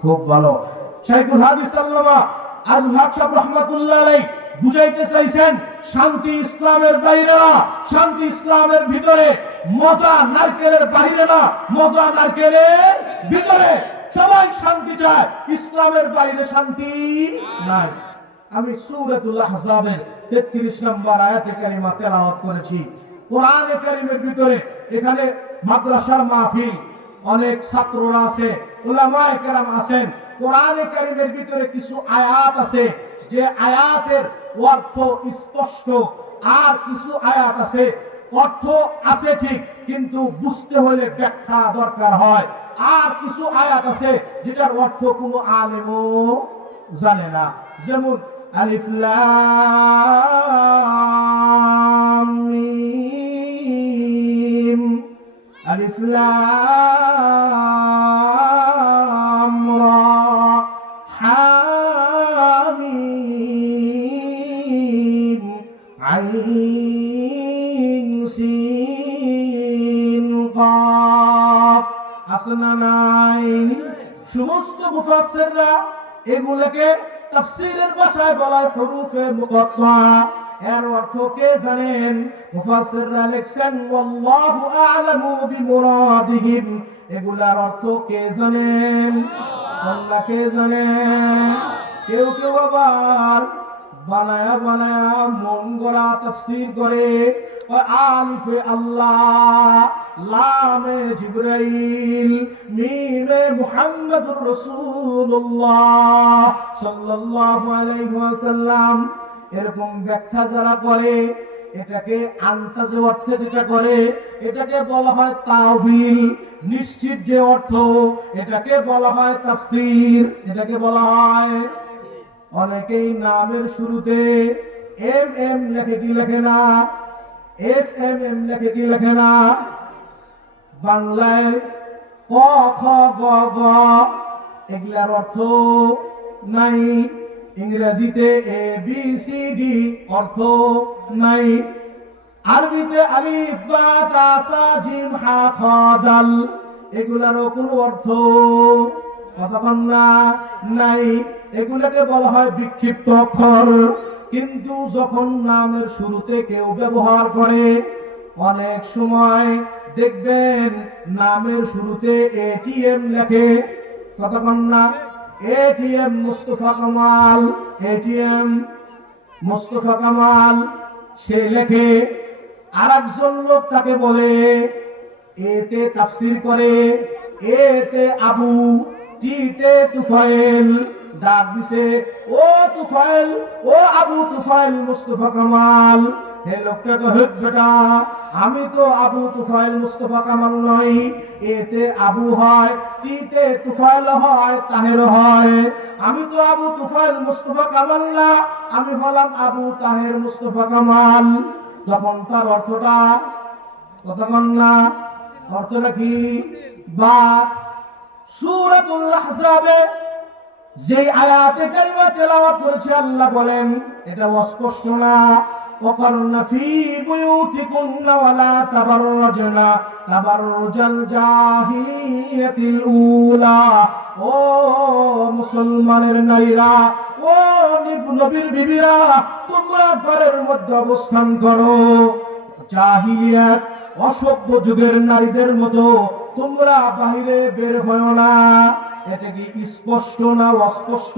খুব ভালো। শাইখুল হাদিস আল্লামা আজহার সাহেব রাহমাতুল্লাহ আলাইহি বুঝাইতে চাইছেন শান্তি ইসলামের বাইরে না, শান্তি ইসলামের ভিতরে। মজা নারকেলের বাইরে না, মজা নারকেলের ভিতরে। সবাই শান্তি চায়, ইসলামের বাইরে শান্তি নাই। আমি সূরাতুল আহজাবের 33 নম্বর আয়াতে কারিমা তেলাওয়াত করেছি। কোরআনে কারীমের ভিতরে এখানে মাদ্রাসার মাহফিল, অনেক ছাত্ররা আছে, উলামায়ে কেরাম আছেন। কোরআনে কারীমের ভিতরে কিছু আয়াত আছে যে আয়াতের অর্থ স্পষ্ট, আর কিছু আয়াত আছে অর্থ আছে ঠিক কিন্তু বুঝতে হলে ব্যাখ্যা দরকার হয়। আর কিছু আয়াত আছে যেটার অর্থ কোনো আলেমও জানে না। যেমন আলিফ লাম মিম, আলিফ লাম রা, হা মিম আইন সিন কাফ। আসনা নাই। সমস্ত মুফাসসিররা এগুলোকে তাফসীরের ভাষায় বলা হয় হুরুফে মুকাত্তা। এর অর্থ কে জানেন? মুফাসসিররা লিখছেন আল্লাহু আ'লামু বিমুরাদিহিম। এগুলার অর্থ কে জানেন? আল্লাহ কে জানেন। কেউ কেউ আবার বানায়া বানায়া মন গড়া তাফসীর করে। আলিফে আল্লাহ, লামে জিবরাইল, মিমে মুহাম্মাদুর রাসূলুল্লাহ সাল্লাল্লাহু আলাইহি ওয়াসাল্লাম। এরকম ব্যাখ্যা যারা করে এটাকে আন্তাজে অর্থে যেটা করে এটাকে বলা হয় তাওয়িল। নিশ্চিত যে অর্থ এটাকে বলা হয় তাফসীর, এটাকে বলা হয়। অনেকেই নামের শুরুতে এম এম লেখে কি লেখে না, এস এম এম লেখে কি লেখে না। বাংলায় ক খ গ গ এগুলার অর্থ নাই। ইংরেজিতে এ বি সি ডি অর্থ নাই। আরবিতে আলিফ বা তা সা জিম হা খ দাল এগুলারও কোনো অর্থ কতক্ষণ না নাই। এগুলোকে বলা হয় বিক্ষিপ্ত অক্ষর। কিন্তু যখন নামের শুরুতে কেউ ব্যবহার করে, অনেক সময় দেখবেন নামের শুরুতে এটিএম লেখে। কতক্ষণ না এটিএম মুস্তাফা কামাল, এটিএম মুস্তাফা কামাল সে লেখে। আর একজন লোক তাকে বলে, এতে তাফসীর করে, এতে আবু, টিতে তুফাইল। ডাক দিছে, ও তুফাইল, ও আবু তুফাইল মুস্তাফা কামাল। হে লোকটা কহে, বেটা আমি তো আবু তুফাইল মুস্তাফা কামাল নই। এতে আবু হয়, টিতে তুফাইল হয়, তাহের হয়। আমি তো আবু তুফাইল মুস্তাফা কামাল না, আমি হলাম আবু তাহের মুস্তাফা কামাল। তখন তার অর্থটা কতক্ষণ না অর্থটা কি? বা সূরাতুল আহজাবে যে আয়াতে কারিমা তেলাওয়াত করেছে আল্লাহ বলেন এটা অস্পষ্ট না। ওয়াকারনা ফি বুয়ুতিকুন্না ওয়ালা তাবাররাজনা তাবাররুজাল জাহিলিয়াতিল উলা। ও মুসলমানের নারীরা, ও নবীর বিবিরা, তোমরা ঘরের মধ্যে অবস্থান করো জাহিলিয়াত অসভ্য যুগের নারীদের মতো তোমরা বাহিরে বের হয়ো না। এটা কি স্পষ্ট না অস্পষ্ট?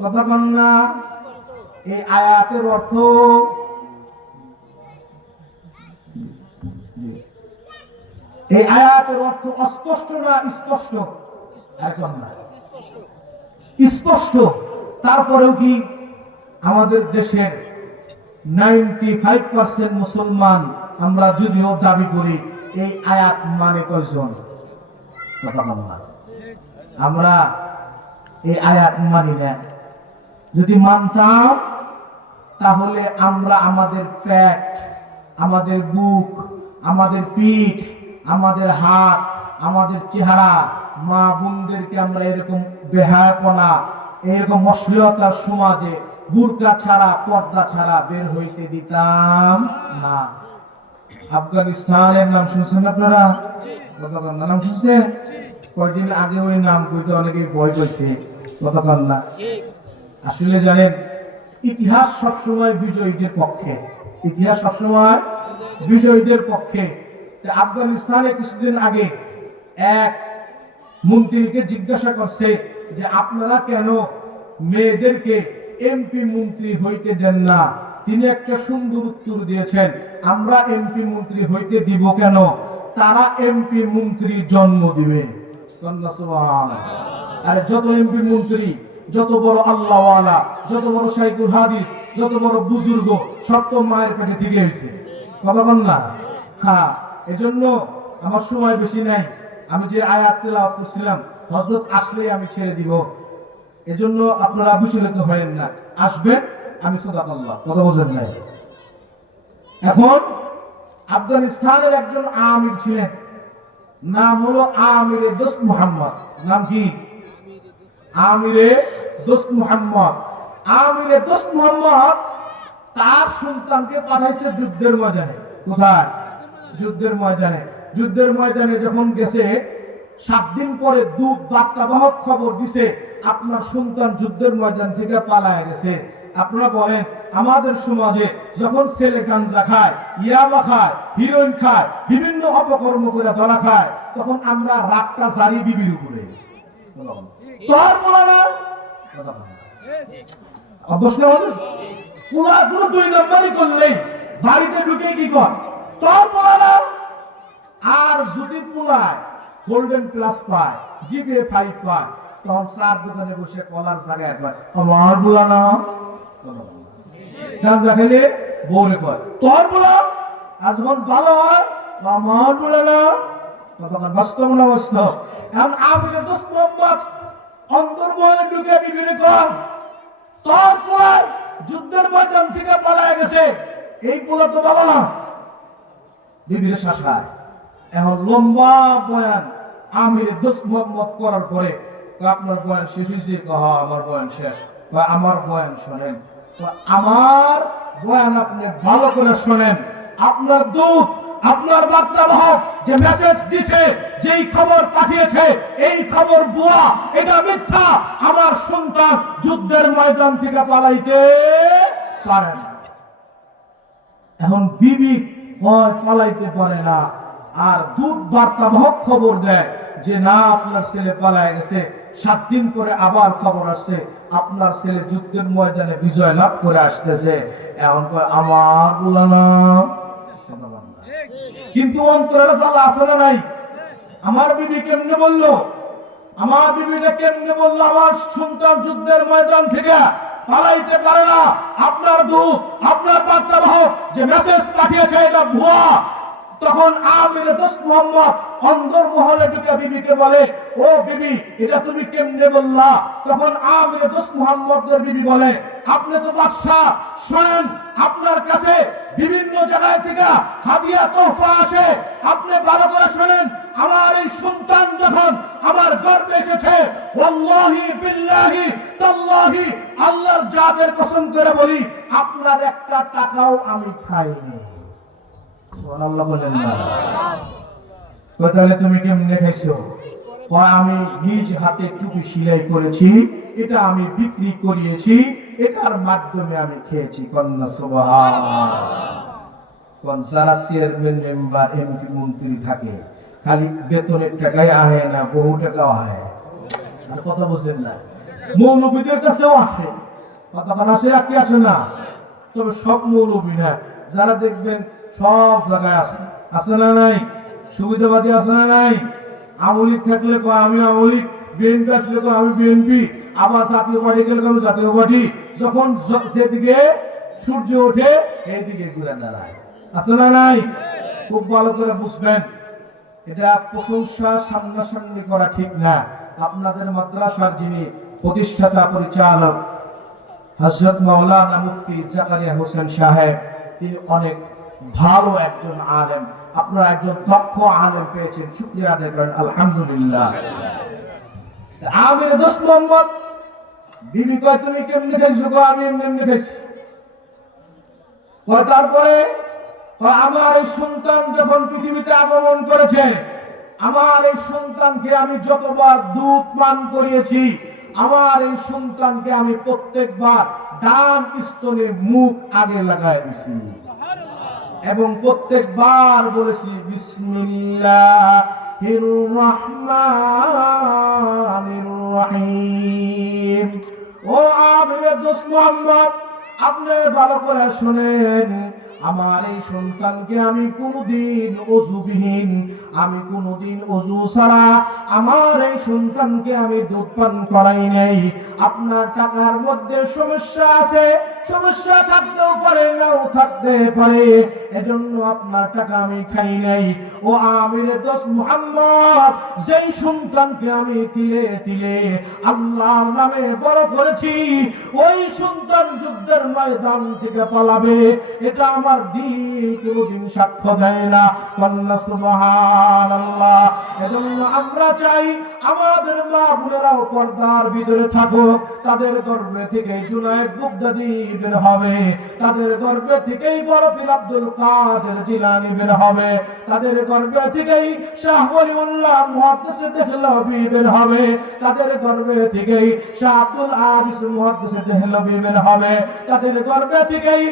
কতক্ষণ না এই আয়াতের অর্থ এই আয়াতের অর্থ অস্পষ্ট না স্পষ্ট? একদম না স্পষ্ট। তারপরেও কি আমাদের দেশের 95% মুসলমান আমরা যদিও দাবি করি এই আয়াত মানে কয়জন? কথা বল না। আমরা এই আয়াত মানি না। যদি মানতাম তাহলে আমরা আমাদের পেট, আমাদের বুক, আমাদের পিঠ, আমাদের হাত, আমাদের চেহারা, মা বোনদেরকে আমরা এরকম বেহায়াপনা, এরকম অশ্লীলতার সমাজে বুরকা ছাড়া পর্দা ছাড়া বের হইতে দিতাম না। আফগানিস্তানের নাম শুনছেন আপনারা? নাম শুনছেন? কয়েকদিন আগে ওই নাম কইতে অনেকে ভয় পেয়েছে, কথা বল না। আসলে জানেন, ইতিহাস সবসময় বিজয়ীদের পক্ষে, ইতিহাস সবসময় বিজয়ীদের পক্ষে। আফগানিস্তানে কিছুদিন আগে এক মন্ত্রীকে জিজ্ঞাসা করছে যে আপনারা কেন মেয়েদেরকে এমপি মন্ত্রী হইতে দেন না? তিনি একটা সুন্দর উত্তর দিয়েছেন, আমরা এমপি মন্ত্রী হইতে দিব কেন, তারা এমপি মন্ত্রী জন্ম দিবে। আরে যত এমপি মন্ত্রী, যত বড় আল্লাহওয়ালা, যত বড় শাইখুল হাদিস, যত বড় বুজুর্গ, সব তো মায়ের পেটে থেকে হয়েছে, কথা বল না? হ্যাঁ, এজন্য আমার সময় বেশি নাই। আমি যে আয়াত তেলাওয়াত করছিলাম, হযরত আসলেই আমি ছেড়ে দিব, এজন্য আপনারা বিচলিত হয়েন না। আসবেন, আমি সুবহানাল্লাহ, কথা বলেন নাই। এখন আফগানিস্তানের একজন আমির ছিলেন, নাম হলো আমিরে দোস্ত মুহাম্মদ। নাম কি? আমিরে দোস্ত মুহাম্মদ। আমিরে দোস্ত মুহাম্মদ তার সন্তানকে পাঠাইছে যুদ্ধের ময়দানে। কোথায়? যুদ্ধের ময়দানে। যুদ্ধের ময়দানে যখন গেছে, 7 দিন পরে দূত বার্তাবাহক খবর দিছে আপনার সন্তান যুদ্ধের ময়দান থেকে পালায় গেছে। আপনারা বলেন, আমাদের সমাজে যখন ছেলে গাঞ্জা খায়, ইয়াবা খায়, হিরোইন খায়, বিভিন্ন অপকর্ম করে ধরা খায়, তখন আমরা রাগটা সারি বিবির উপরে। তোর বলা না অবশ্যই হবে। পুরা পুরো 2 নম্বরই করলেই বাড়িতে ঢুকে কি কর, তোর বলা না। আর যদি পুলায় গোল্ডেন প্লাস পায়, জিপে 5 পায়, তখন 4 দোকানে বসে কলার জায়গায় পায়, আমার বলা না। গাঁজা খেলে বউরে কয় তোর বলা, আর যখন ভালো হয় আমার বলা না। তখন বাস্তব না বাস্তব? এখন আমিরে দোস্ত মোহাম্মদ অন্তর্মহলে ঢুকে বিভিন্ন কর তোর বলা যুদ্ধের ময়দান থেকে পালায় গেছে, এই বলা তো বাবা না। বিবির শাসায় এখন লম্বা বয়ান আমিরে দোস্ত মোহাম্মদ করার পরে, আপনার বয়ান শেষ হয়েছে? আমার বয়ান শেষ। আমার বয়ান শোনেন, আমার বয়ান আপনি ভালো করে শোনেন। আপনার দূত, আপনার বার্তাবাহক যে মেসেজ দিয়েছে, যেই খবর পাঠিয়েছে, এই খবর ভুয়া, এটা মিথ্যা। আমার সন্তান যুদ্ধের ময়দান থেকে পালাইতে পারে না। এখন বিবি পালাইতে পারে না, আর দূত বার্তাবাহক খবর দেয় যে না, আপনার ছেলে পালায় গেছে। 7 দিন পরে আবার খবর আসছে আপনার ছেলে যুদ্ধের ময়দানে বিজয় লাভ করে আসতেছে। এখন আমার বলা না। কিন্তু অন্তরে জ্বালা আছে না নাই? আমার বিবি কেমনে বললো, আমার বিবিটা কেমনে বললো আমার সন্তান যুদ্ধের ময়দান থেকে পালাইতে পারে না? আপনার দূত, আপনার বার্তাবাহক যে মেসেজ পাঠিয়েছে এটা ভুয়া। তখন আমিরে দোস্ত মুহাম্মদ অন্দরমহলে ঢুকে বিবিকে বলে, ও বিবি, এটা তুমি কেমনে বললা? তখন আমিরে দোস্ত মুহাম্মদের বিবি বলে, আপনি তো বাদশা, শুনেন, আপনার কাছে বিভিন্ন জায়গা থেকে হাদিয়া তোহফা আসে, আপনি ভালো করে শুনেন। আমার এই সন্তান যখন আমার গর্ভে এসেছে, ওয়াল্লাহি বিল্লাহি তাল্লাহি, আল্লাহর জাতের কসম করে বলি, আপনার একটা টাকাও আমি খাইনি। সুবহানাল্লাহ বলেন না? তাহলে তুমি কেমনে খাইছো? আমি নিজ হাতে টুপি সেলাই করেছি, এটা আমি বিক্রি করিয়েছি, এটার মাধ্যমে আমি খেয়েছি। কন্যা সুবহানাল্লাহ। কোন যারা চেয়ারম্যান, মেম্বার, এমপি, মন্ত্রী থাকে, খালি বেতনের টাকায় আহে না, বহু টাকাও আহে। কথা বুঝলেন না? মৌলবীদের কাছেও আসে, কথা আসে, আর কি আসে না? তবে সব মৌলবী না, যারা দেখবেন সব জায়গায় আছে, আছে না নাই? সুবিধাবাদী আছে না নাই? আওয়ামী লীগ থাকলে আমি আওয়ামী লীগ, বিএনপি আসলে আমি বিএনপি, আবার জাতীয় পার্টি গেলে আমি জাতীয় পার্টি। যখন সেদিকে সূর্য ওঠে এইদিকে ঘুরে দাঁড়ায়, আছে না নাই? খুব ভালো করে বুঝবেন, এটা প্রশংসা সামনাসামনি করা ঠিক না। আপনাদের মাদ্রাসার যিনি প্রতিষ্ঠাতা পরিচালক হযরত মাওলানা মুফতি জাকারিয়া হোসেন সাহেব, তিনি অনেক ভালো একজন আলেম। আপনারা একজন দক্ষ আলেম পেয়েছেন, শুকরিয়া আদায় করেন আলহামদুলিল্লাহ। আমিরে দোস্ত মুহাম্মদ বিবি কয় তুমি কেমনে খাইছো? আমি এমনি খাইছি। তারপরে আমার এই সন্তান যখন পৃথিবীতে আগমন করেছে, আমার এই সন্তানকে আমি যতবার দুধ পান করিয়েছি, আমার এই সন্তানকে আমি প্রত্যেকবার ডান স্তনে মুখ আগে লাগাই দিছি এবং প্রত্যেকবার বলেছি বিসমিল্লাহির রহমানির রহিম। ও আমিরের দোস্ত মুহাম্মদ, আপনি ভালো করে শুনেন, আমার এই সন্তানকে আমি কোনদিন ওযুবিহীন, আমি কোনদিন ওযু ছাড়া আমার এই সন্তানকে আমি দুধ পান করাই নাই। আপনার টাকার মধ্যে সমস্যা আছে, সমস্যা থাকতেও পারে, নাও থাকতে পারে, এজন্য আপনার টাকা আমি খাই নাই। ও আমিরের দোস্ত মুহাম্মদ, যেই সন্তানকে আমি তিলে তিলে আল্লাহর নামে বড় করেছি, ওই সন্তান যুদ্ধের ময়দান থেকে পালাবে, এটা আমার দিল কোনদিন সাক্ষ্য দেয় না। আল্লাহ সুবহানাল্লাহ। এজন্য আমরা চাই আমাদের মা বোনেরাও পর্দার ভিতরে থাকুক, তাদের গর্ভে থেকে জুনায়েদ বাগদাদী বের হবে, তাদের গর্ভে থেকেই বড় পীর আব্দুল কাদের জিলানী বের হবে, তাদের গর্ভে থেকেই শাহ ওলিউল্লাহ মুহাদ্দিস দেহলভী বের হবে, তাদের গর্ভে থেকেই শাহ আব্দুল আজিজ মুহাদ্দিস দেহলভী বের হবে, তাদের গর্ভে থেকেই